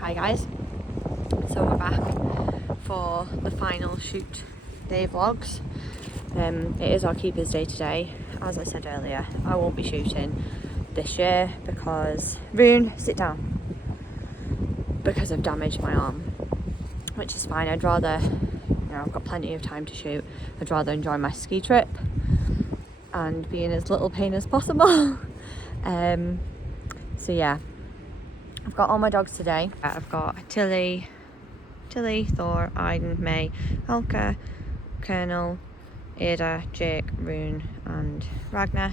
Hi guys, so we're back for the final shoot day vlogs. It is our keeper's day today. As I said earlier, I won't be shooting this year because Rune, sit down, because I've damaged my arm, which is fine. I'd rather, I've got plenty of time to shoot. I'd rather enjoy my ski trip and be in as little pain as possible. So yeah, I've got all my dogs today. I've got Tilly, Thor, Aiden, May, Alka, Colonel, Ada, Jake, Rune and Ragnar.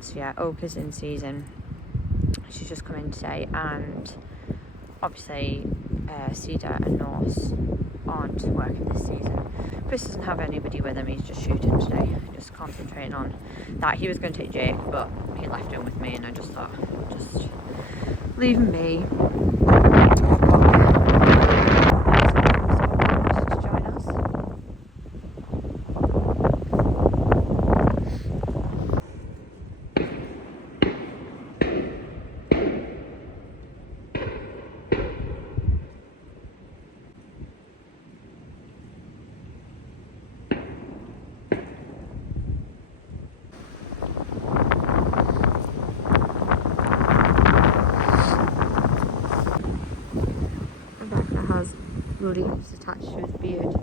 So yeah, Oak is in season. She's just come in today, and obviously Cedar and Norse aren't working this season. Chris doesn't have anybody with him, he's just shooting today, just concentrating on that. He was going to take Jake, but he left him with me, and I just thought, just leave him be. To join us. Rebecca has leaves attached to his beard.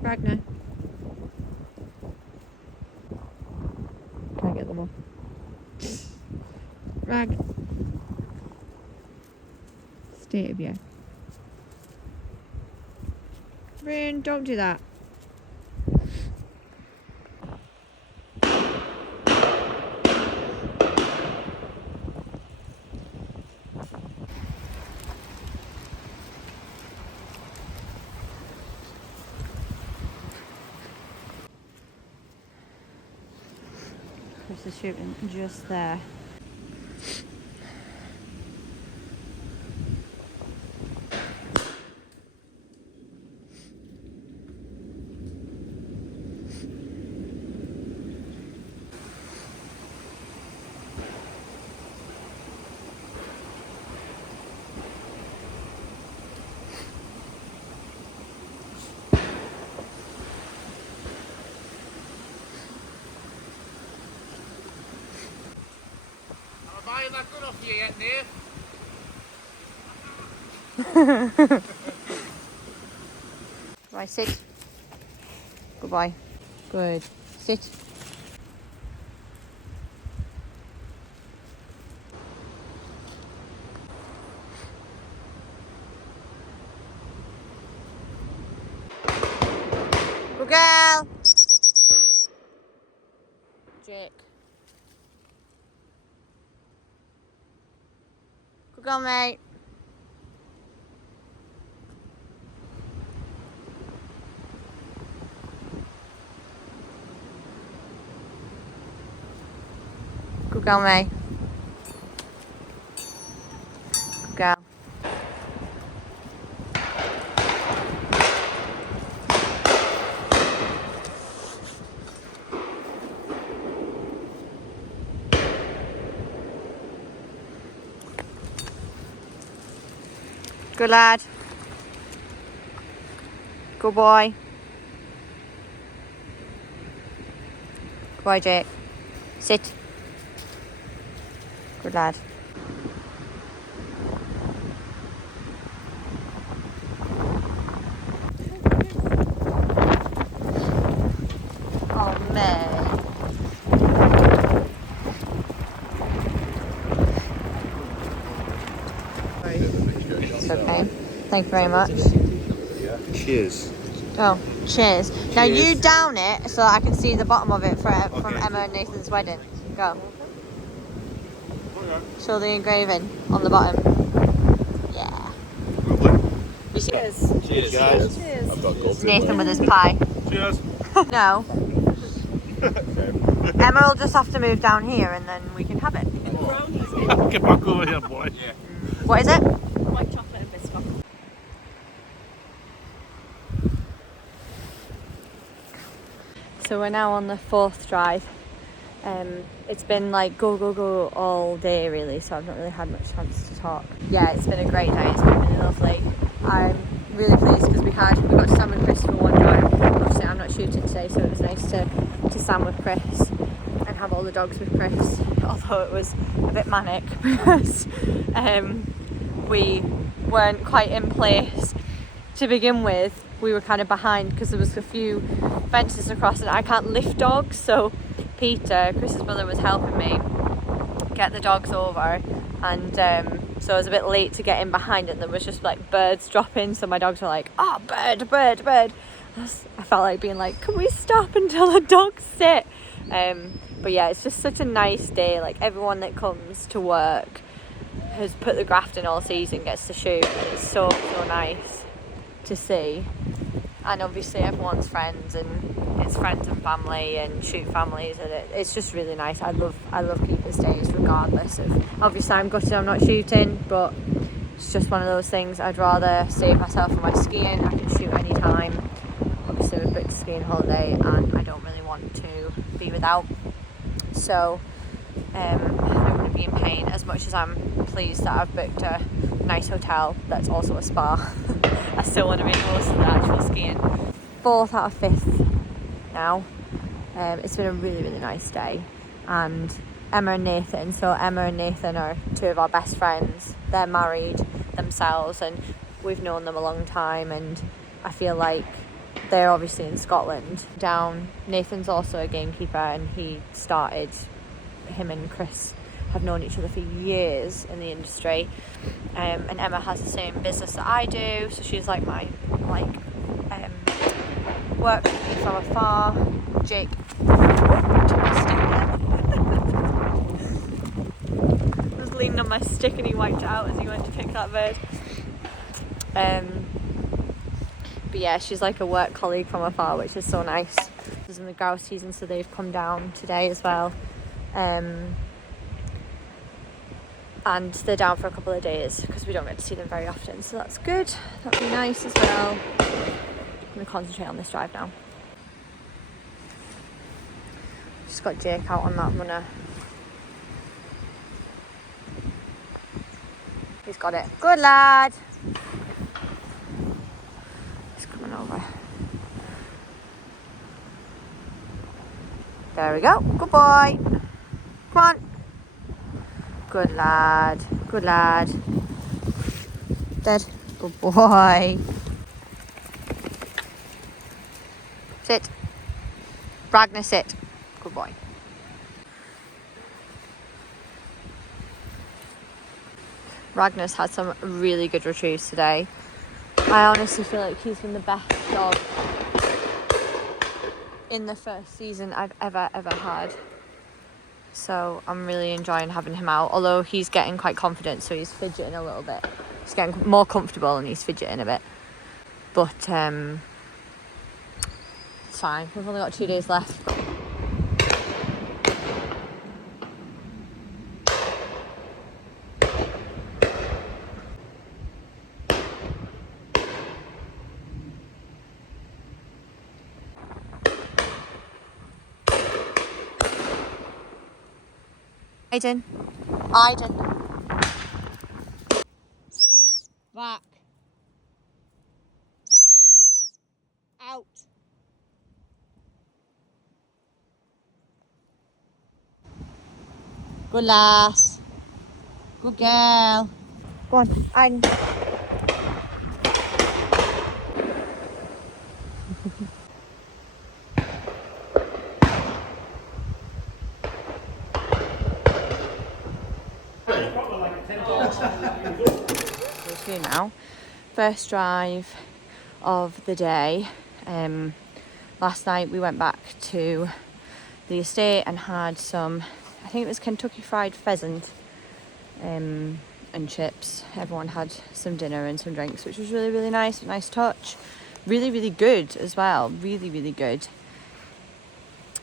Ragnar. Can't get them off. Rag. State of you. Rune, don't do that. Chris is shooting just there. Buying that good off you yet, Nave? Right, sit. Goodbye. Good. Sit. Good girl. Jake. Good girl, mate. Good girl, May. Good girl. Good lad. Good boy. Good boy, Jake. Sit. Good lad. Oh, May. It's okay. Thank you very much. Cheers. Oh, cheers. Now you down it so that I can see the bottom of it from Emma and Nathan's wedding. Go. Show the engraving on the bottom. Yeah. Cheers. Cheers, guys. Cheers. I've got gold. Nathan with his pie. Cheers. No. Emma will just have to move down here and then we can have it. Get back over here, boy. Yeah. What is it? White chocolate and biscuit. So we're now on the fourth drive It's been like go all day really, so I've not really had much chance to talk. Yeah, it's been a great day. It's been really lovely. I'm really pleased because we got to stand with Chris for one drive. Obviously I'm not shooting today, so it was nice to stand with Chris and have all the dogs with Chris, although it was a bit manic because we weren't quite in place to begin with. We were kind of behind because there was a few fences across and I can't lift dogs, so Peter, Chris's brother, was helping me get the dogs over, and so I was a bit late to get in behind it, and there was just like birds dropping, so my dogs were like, oh, bird. I felt like being like, can we stop until the dogs sit? But yeah, it's just such a nice day. Like, everyone that comes to work has put the graft in all season, gets to shoot, and it's so nice to see. And obviously everyone's friends, and it's friends and family and shoot families, and it's just really nice. I love Keeper's Days regardless of, obviously I'm gutted I'm not shooting, but it's just one of those things. I'd rather save myself for my skiing. I can shoot anytime. Obviously we've booked a skiing holiday and I don't really want to be without, so I'm going to be in pain as much as I'm pleased that I've booked a nice hotel that's also a spa. I still want to make most of the actual skiing. 4th out of 5th now. It's been a really nice day, and Emma and Nathan, so Emma and Nathan are two of our best friends. They're married themselves and we've known them a long time, and I feel like they're obviously in Scotland. Nathan's also a gamekeeper, and him and Chris have known each other for years in the industry, and Emma has the same business that I do, so she's like my work from afar. Jake was leaning on my stick and he wiped it out as he went to pick that bird. But yeah, she's like a work colleague from afar, which is so nice. It's in the grouse season, so they've come down today as well. And they're down for a couple of days because we don't get to see them very often, so that's good. That'll be nice as well. I'm going to concentrate on this drive now. Just got Jake out on that runner. He's got it. Good lad. He's coming over. There we go. Good boy. Come on. Good lad. Good lad. Dead. Good boy. Sit. Ragnar, sit. Good boy. Ragnar's had some really good retrieves today. I honestly feel like he's been the best dog in the first season I've ever had. So I'm really enjoying having him out, although he's getting quite confident, so he's fidgeting a little bit. He's getting more comfortable and he's fidgeting a bit. But it's fine. We've only got 2 days left. Aiden. Back. Out. Good lass. Good girl. Go on, Aiden. Here now. First drive of the day. Last night we went back to the estate and had some, I think it was Kentucky fried pheasant and chips. Everyone had some dinner and some drinks, which was really nice. Nice touch. Really good as well. Really good.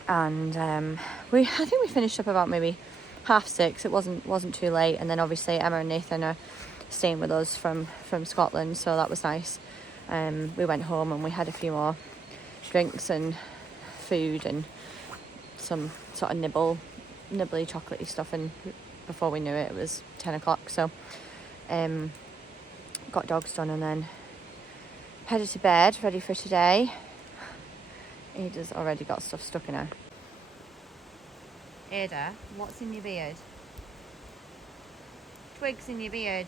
And I think we finished up about maybe 6:30. It wasn't too late. And then obviously Emma and Nathan are staying with us from Scotland, so that was nice. We went home and we had a few more drinks and food and some sort of nibbly chocolatey stuff, and before we knew it, it was 10 o'clock. So got dogs done and then headed to bed, ready for today. Ada's already got stuff stuck in her. Ada, what's in your beard? Twigs in your beard.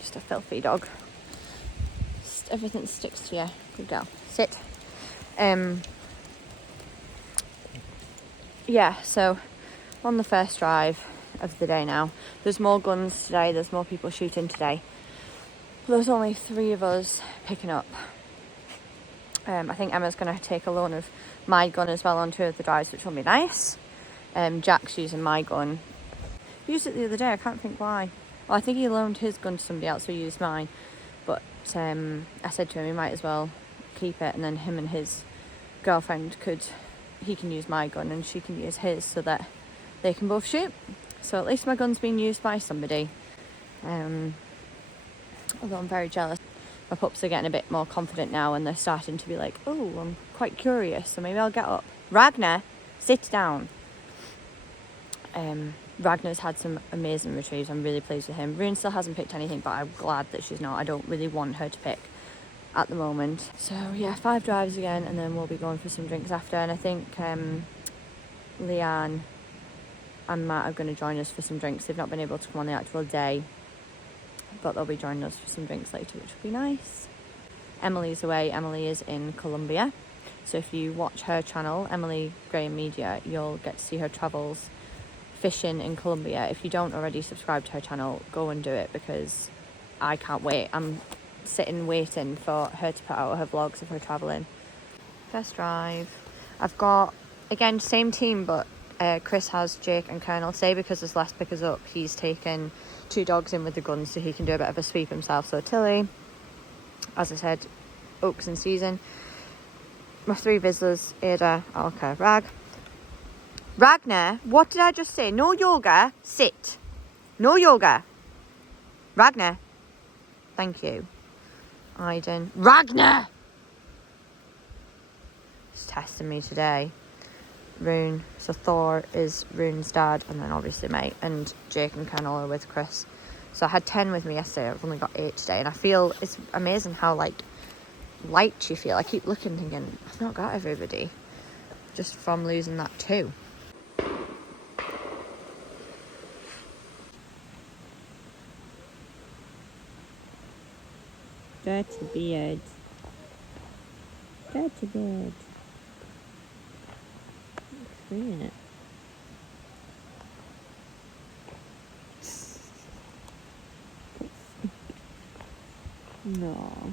Just a filthy dog. Just everything sticks to you. Good girl. Sit. Yeah, so on the first drive of the day now. There's more guns today, there's more people shooting today. There's only 3 of us picking up. I think Emma's going to take a loan of my gun as well on 2 of the drives, which will be nice. Jack's using my gun. He used it the other day, I can't think why. Well, I think he loaned his gun to somebody else who used mine. But I said to him he might as well keep it, and then him and his girlfriend he can use my gun and she can use his, so that they can both shoot. So at least my gun's being used by somebody. Although I'm very jealous. My pups are getting a bit more confident now and they're starting to be like, oh, I'm quite curious, so maybe I'll get up. Ragnar, sit down. Ragnar's had some amazing retrieves. I'm really pleased with him. Rune still hasn't picked anything, but I'm glad that she's not. I don't really want her to pick at the moment. So yeah, 5 drives again, and then we'll be going for some drinks after. And I think Leanne and Matt are going to join us for some drinks. They've not been able to come on the actual day, but they'll be joining us for some drinks later, which will be nice. Emily's away. Emily is in Colombia. So if you watch her channel, Emily Graham Media, you'll get to see her travels fishing in Colombia. If you don't already subscribe to her channel, go and do it, because I can't wait. I'm sitting waiting for her to put out her vlogs of her travelling. First drive. I've got, again, same team, but Chris has Jake and Colonel. Say because there's less pickers up, he's taken 2 dogs in with the guns so he can do a bit of a sweep himself. So Tilly, as I said, Oaks in season. My 3 visitors, Ada, Alka, Ragnar, what did I just say? No yoga, sit. No yoga. Ragnar. Thank you. Aiden. Ragnar! He's testing me today. Rune. So Thor is Rune's dad, and then obviously mate, and Jake and Colonel are with Chris. So I had 10 with me yesterday. I've only got 8 today, and I feel it's amazing how light you feel. I keep looking thinking I've not got everybody, just from losing that 2. Dirty beard. Dirty beard. Looks free in it. No.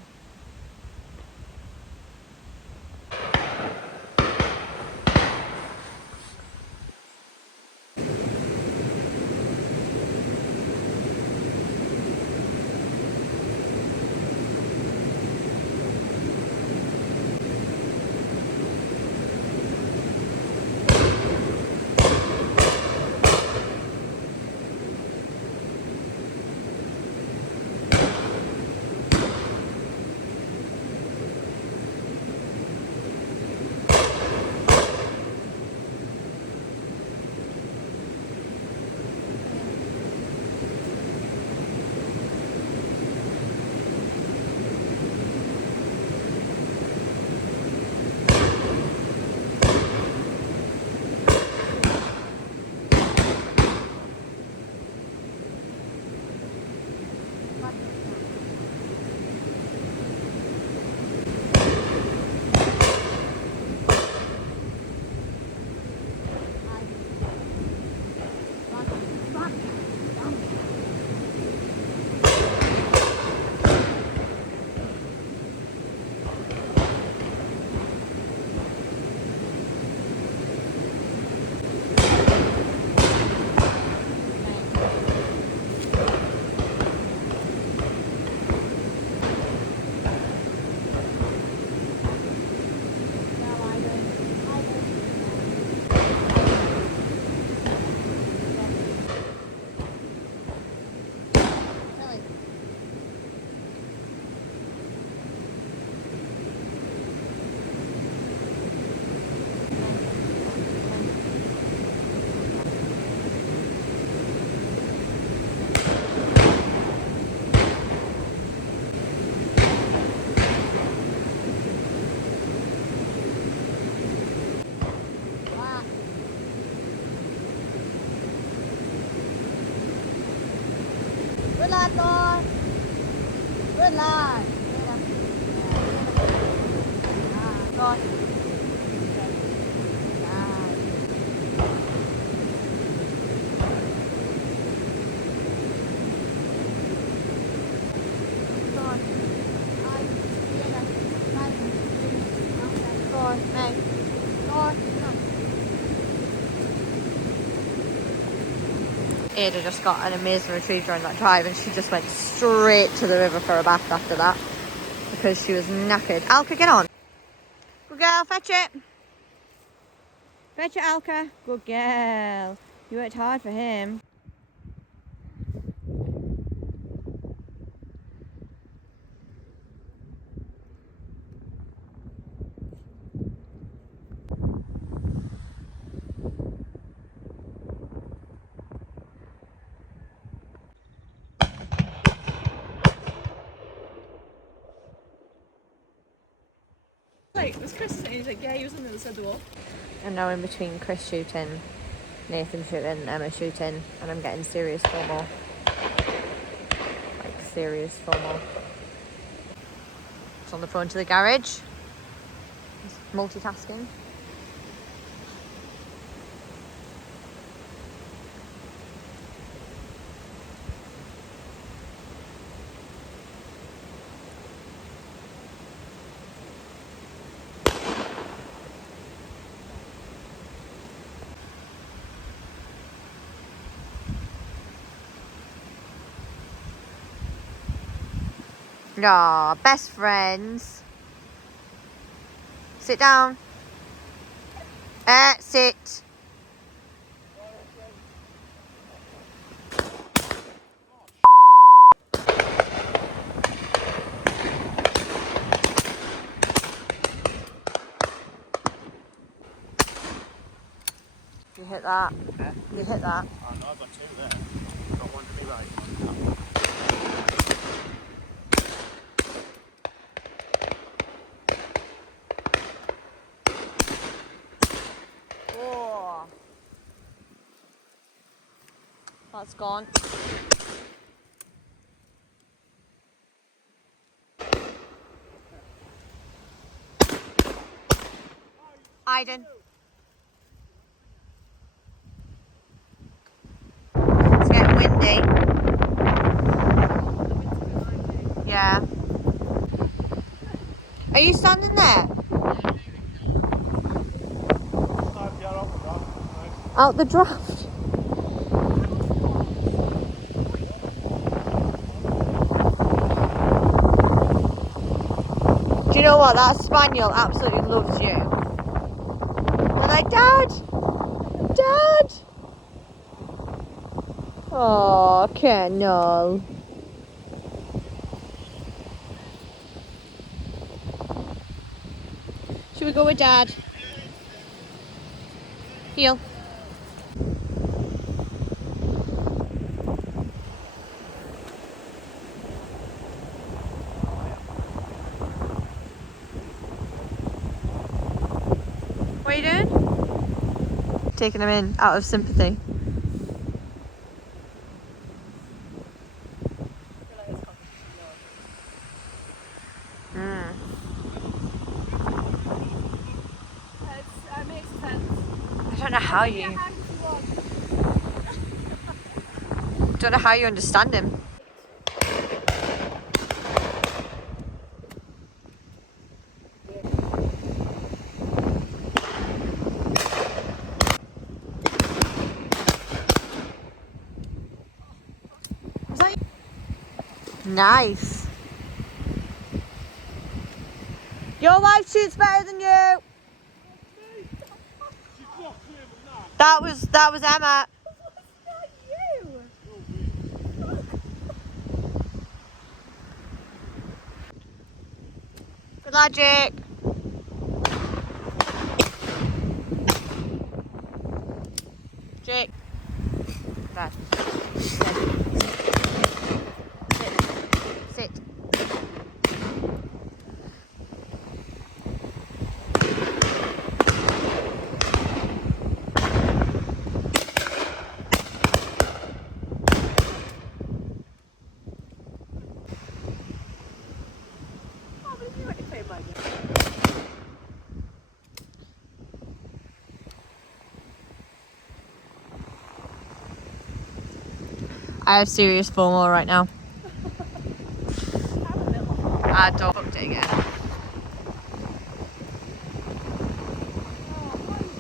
Go on. Ada just got an amazing retriever on that drive and she just went straight to the river for a bath after that because she was knackered. Alka, get on. Good girl, fetch it. Fetch it, Alka. Good girl. You worked hard for him. Like, was Chris and he's like, yeah, he was on the other side of the wall. I'm now in between Chris shooting, Nathan shooting, Emma shooting, and I'm getting serious FOMO. Like serious FOMO. It's on the phone to the garage. It's multitasking. Aw, best friends. Sit down. Sit. You hit that. Yeah. You hit that. Oh no, I've got two there. Got one to me right, one. Oh. That's gone. Aiden. It's getting windy. Yeah. Are you standing there? Out the draft. Do you know what? That spaniel absolutely loves you. They're like, Dad! Dad! Oh, Kennel. Should we go with Dad? Heel. What are you doing? Taking him in out of sympathy. It makes sense. I don't know how you. Don't know how you understand him. Nice. Your wife shoots better than you. That was Emma. Good logic. Jake. Dad. Sit. Sit. Oh, but if you want to play by I have serious FOMO right now. I don't booked it again.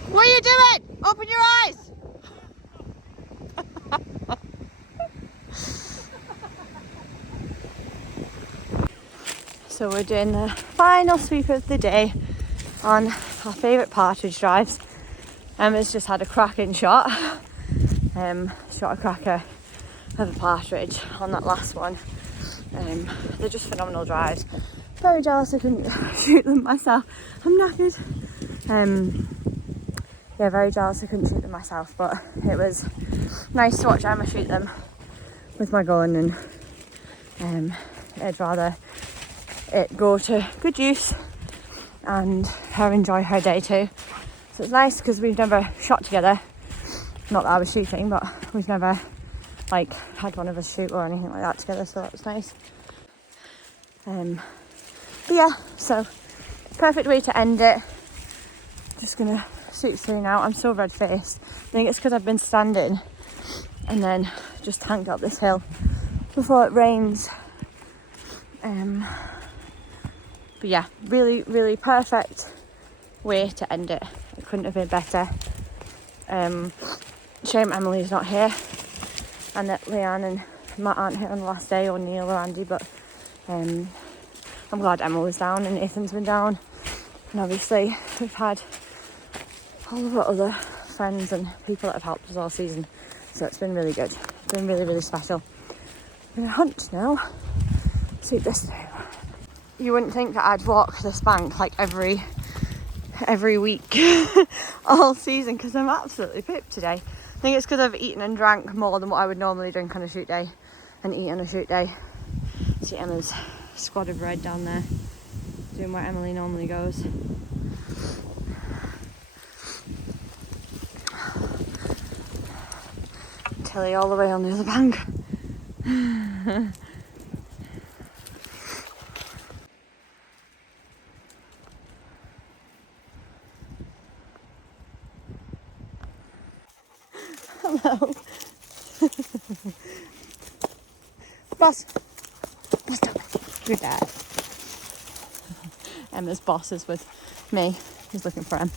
What are you doing? Open your eyes! So we're doing the final sweep of the day on our favourite partridge drives. Emma's just had a cracking shot. Shot a cracker of a partridge on that last one. They're just phenomenal drives. Very jealous I couldn't shoot them myself. I'm knackered. Yeah, very jealous I couldn't shoot them myself, but it was nice to watch Emma shoot them with my gun, and I'd rather it go to good use and her enjoy her day too. So it's nice because we've never shot together. Not that I was shooting, but we've never like had one of us shoot or anything like that together, so that was nice. But yeah, so perfect way to end it. Just gonna shoot through now. I'm so red faced. I think it's because I've been standing and then just tanked up this hill before it rains. But yeah, really, really perfect way to end it. It couldn't have been better. Shame Emily's not here and that Leanne and Matt aren't here on the last day, or Neil or Andy, but I'm glad Emma was down and Nathan's been down, and obviously we've had all of our other friends and people that have helped us all season, so it's been really good. It's been really, really special. I'm gonna hunt now, see this through. You wouldn't think that I'd walk this bank like every week all season, because I'm absolutely pooped today. I think it's because I've eaten and drank more than what I would normally drink on a shoot day and eat on a shoot day. See Emma's squad of red down there doing where Emily normally goes. Tilly all the way on the other bank. Hello. Boss. What's up? Your dad. Emma's boss is with me. He's looking for him.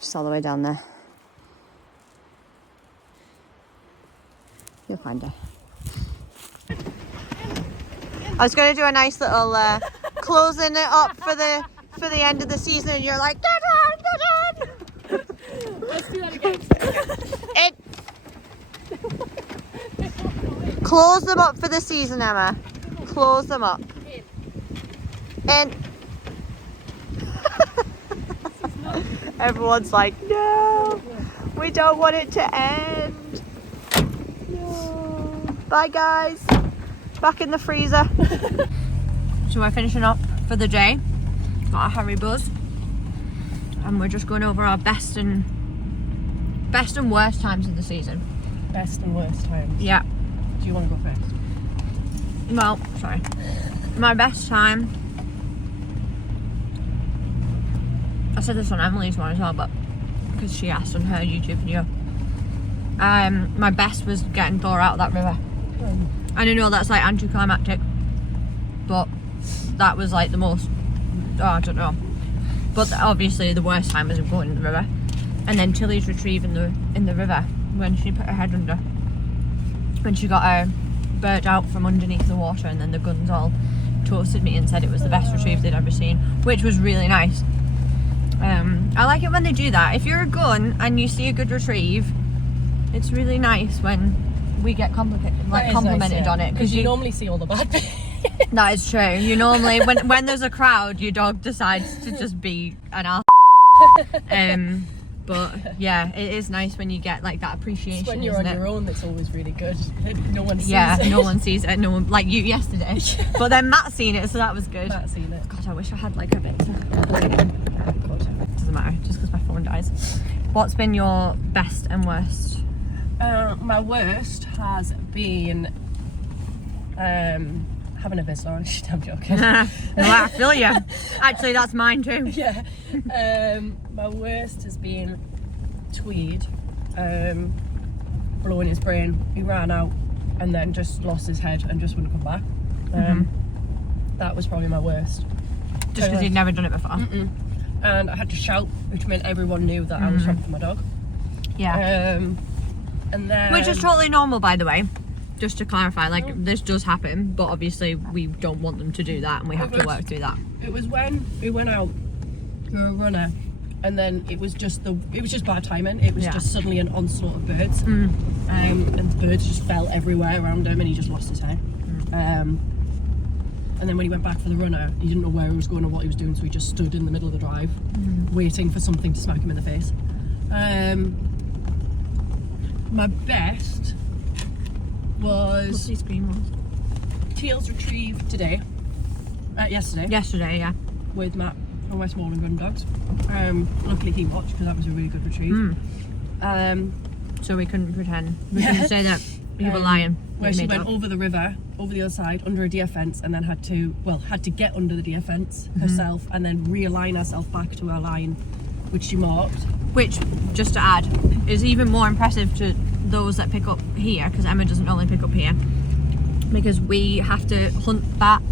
Just all the way down there. You'll find her. I was going to do a nice little closing it up for the end of the season, and you're like, get on, get on. Let's do that again. Close them up for the season, Emma. Close them up. In. Everyone's like, no, we don't want it to end. No. Bye, guys. Back in the freezer. So we're finishing up for the day. Got a hurry buzz. And we're just going over our best and worst times of the season. Best and worst times. Yeah. Do you want to go first? Well, sorry. My best time. I said this on Emily's one as well, but because she asked on her YouTube video. My best was getting Thor out of that river. And I know that's like anticlimactic, but that was like the most. Oh, I don't know. But obviously the worst time was going in the river, and then Tilly's retrieve in the river when she put her head under, when she got her bird out from underneath the water, and then the guns all toasted me and said it was the best retrieve they'd ever seen, which was really nice. I like it when they do that. If you're a gun and you see a good retrieve, it's really nice when we get complimented nice, yeah. on it, because you normally see all the bad bits. That is true. You normally, when there's a crowd, your dog decides to just be an ass. But yeah, it is nice when you get like that appreciation. It's when you're on your own, that's always really good. No one sees it. Yeah, no one sees it. No one, like you yesterday. But then Matt seen it, so that was good. Matt seen it. God, I wish I had like a bit to plug it in. Doesn't matter, just because my phone dies. What's been your best and worst? My worst has been having a visitor on it. I'm joking. No, I feel you. Actually, that's mine too. Yeah. My worst has been Tweed. blowing his brain. He ran out and then just lost his head and just wouldn't come back. That was probably my worst. Just because he'd never done it before. And I had to shout, which meant everyone knew that I was shopping for my dog. Yeah. And then... Which is totally normal, by the way. Just to clarify, like, this does happen, but obviously we don't want them to do that, and we have to work through that. It was when we went out for a runner, and then it was just bad timing. It was just suddenly an onslaught of birds, and the birds just fell everywhere around him, and he just lost his head. And then when he went back for the runner, he didn't know where he was going or what he was doing, so he just stood in the middle of the drive, waiting for something to smack him in the face. My best was Teal's retrieve today. Yesterday, yeah. With Matt from Westmoreland Gun Dogs. Luckily he watched because that was a really good retrieve. So we couldn't pretend. We couldn't say that you were lying. Where she went over the river, over the other side, under a deer fence, and then had to get under the deer fence herself, and then realign herself back to her line, which she marked. Which, just to add, is even more impressive to those that pick up here, because Emma doesn't normally pick up here, because we have to hunt that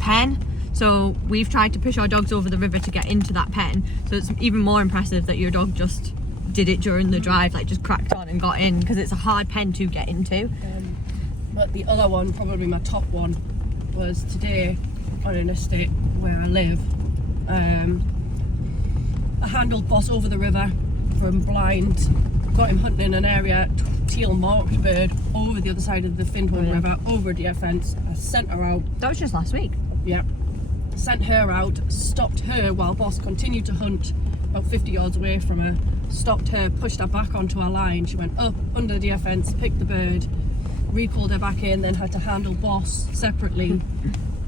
pen. So we've tried to push our dogs over the river to get into that pen. So it's even more impressive that your dog just did it during the drive, like just cracked on and got in, because it's a hard pen to get into. But the other one, probably my top one, was today on an estate where I live. I handled Boss over the river from blind, got him hunting in an area, teal marked bird over the other side of the Findhorn River, over a deer fence. I sent her out. That was just last week. Yeah. Sent her out, stopped her while Boss continued to hunt about 50 yards away from her. Stopped her, pushed her back onto her line. She went up under the deer fence, picked the bird, recalled her back in, then had to handle Boss separately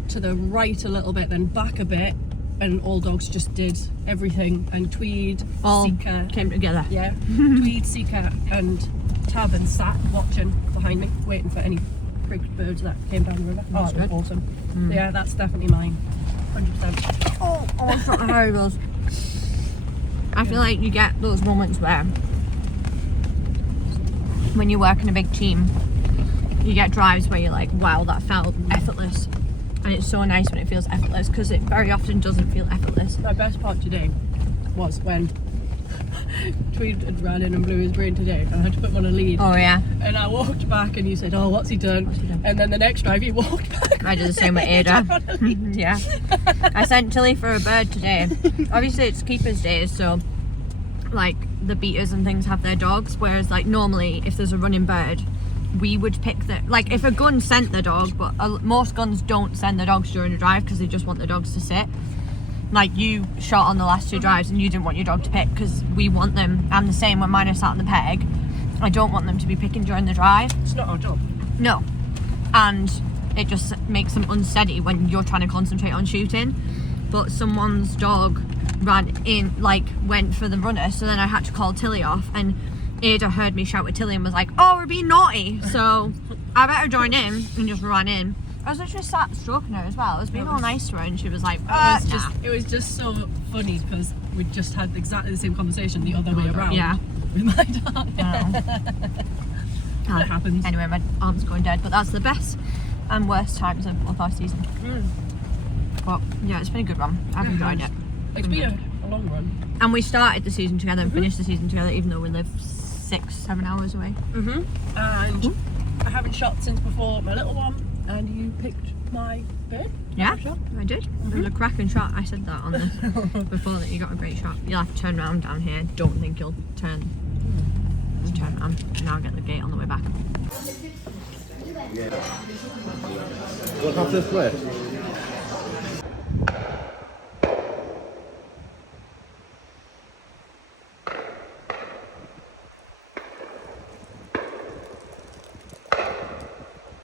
to the right a little bit, then back a bit, and all dogs just did everything. And Tweed, all Seeker came together. Yeah. Tweed, Seeker and Tavern sat watching behind me, waiting for any pricked birds that came down the river. That's it was good. awesome. Yeah, that's definitely mine. 100%. Oh, it's not the hairy goes. I feel like you get those moments where when you work in a big team, you get drives where you're like, wow, that felt effortless. And it's so nice when it feels effortless, because it very often doesn't feel effortless. My best part today was when Tweed had ran in and blew his brain today, and I had to put him on a lead. Oh yeah. And I walked back and you said, oh, what's he done? And then the next drive he walked back. I did the same with Ada. Yeah. I sent Tilly for a bird today. Obviously it's keepers days, so like the beaters and things have their dogs, whereas like normally if there's a running bird, we would pick the, like if a gun sent the dog, but most guns don't send the dogs during a drive because they just want the dogs to sit. Like you shot on the last two drives and you didn't want your dog to pick because we want them. I'm the same when mine are sat on the peg. I don't want them to be picking during the drive. It's not our job. No. And it just makes them unsteady when you're trying to concentrate on shooting. But someone's dog ran in, like went for the runner, so then I had to call Tilly off, and Ada heard me shout at Tilly and was like, oh, we're being naughty, so I better join in, and just ran in. I was literally sat stroking her as well. I was being all nice to her, and she was like, it was just so funny because we just had exactly the same conversation the other way around. Yeah. With my dog. That happens. Anyway, my arm's going dead, but that's the best and worst times of our season. But yeah, it's been a good run. I've enjoyed it. It's been a long run. And we started the season together and finished the season together, even though we live 6-7 hours away. And I haven't shot since before my little one, and you picked my bird? Yeah, I did. It was a cracking shot. I said that on this before, that you got a great shot. You'll have to turn around down here. Don't think you'll turn around. And I'll get the gate on the way back. What half this place?